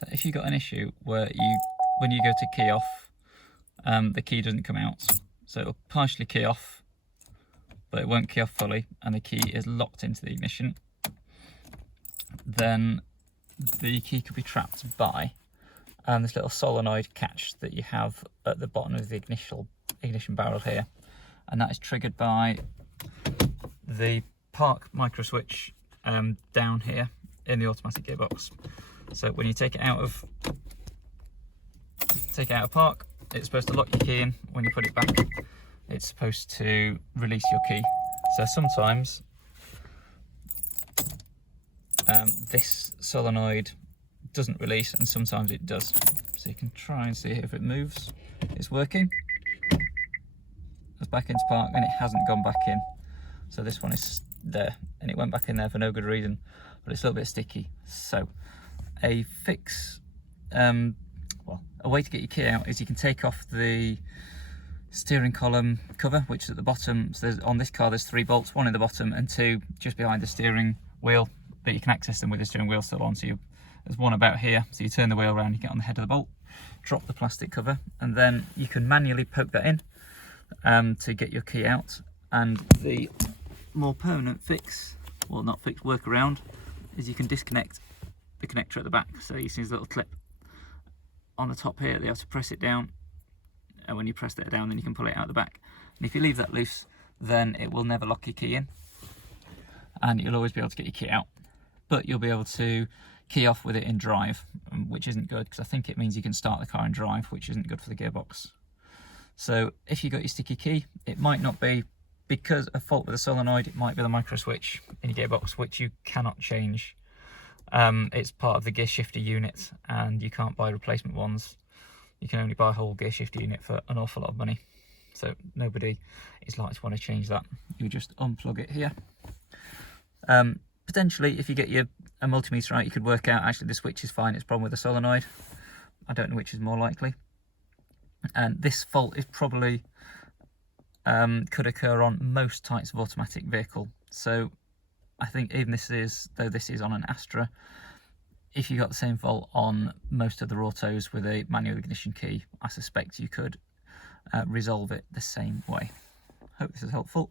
So if you've got an issue where when you go to key off, the key doesn't come out, so it'll partially key off, but it won't key off fully, and the key is locked into the ignition, then the key could be trapped by this little solenoid catch that you have at the bottom of the ignition barrel here, and that is triggered by the park microswitch down here in the automatic gearbox. So when you take it out of park, it's supposed to lock your key in. When you put it back, it's supposed to release your key. So sometimes this solenoid doesn't release, and sometimes it does. So you can try and see if it moves. It's working. It's back into park, and it hasn't gone back in. So this one is there, and it went back in there for no good reason, but it's a little bit sticky. So a fix, well, a way to get your key out is you can take off the steering column cover, which is at the bottom. So on this car there's 3 bolts, 1 in the bottom and 2 just behind the steering wheel, but you can access them with the steering wheel still on. So there's one about here, so you turn the wheel around, you get on the head of the bolt, drop the plastic cover, and then you can manually poke that in to get your key out. And the more permanent fix, well, not fix, workaround, is you can disconnect the connector at the back. So you see this little clip on the top here, you have to press it down, and when you press that down then you can pull it out the back. And if you leave that loose, then it will never lock your key in, and you'll always be able to get your key out, but you'll be able to key off with it in drive, which isn't good, because I think it means you can start the car in drive, which isn't good for the gearbox. So if you got your sticky key, it might not be because of fault with the solenoid, it might be the micro switch in your gearbox, which you cannot change. It's part of the gear shifter unit, and you can't buy replacement ones. You can only buy a whole gear shifter unit for an awful lot of money, so nobody is likely to want to change that. You just unplug it here. Potentially, if you get a multimeter out, you could work out actually the switch is fine, it's a problem with the solenoid. I don't know which is more likely. And this fault is probably could occur on most types of automatic vehicle. So I think even though this is on an Astra, if you got the same fault on most of the autos with a manual ignition key, I suspect you could resolve it the same way. Hope this is helpful.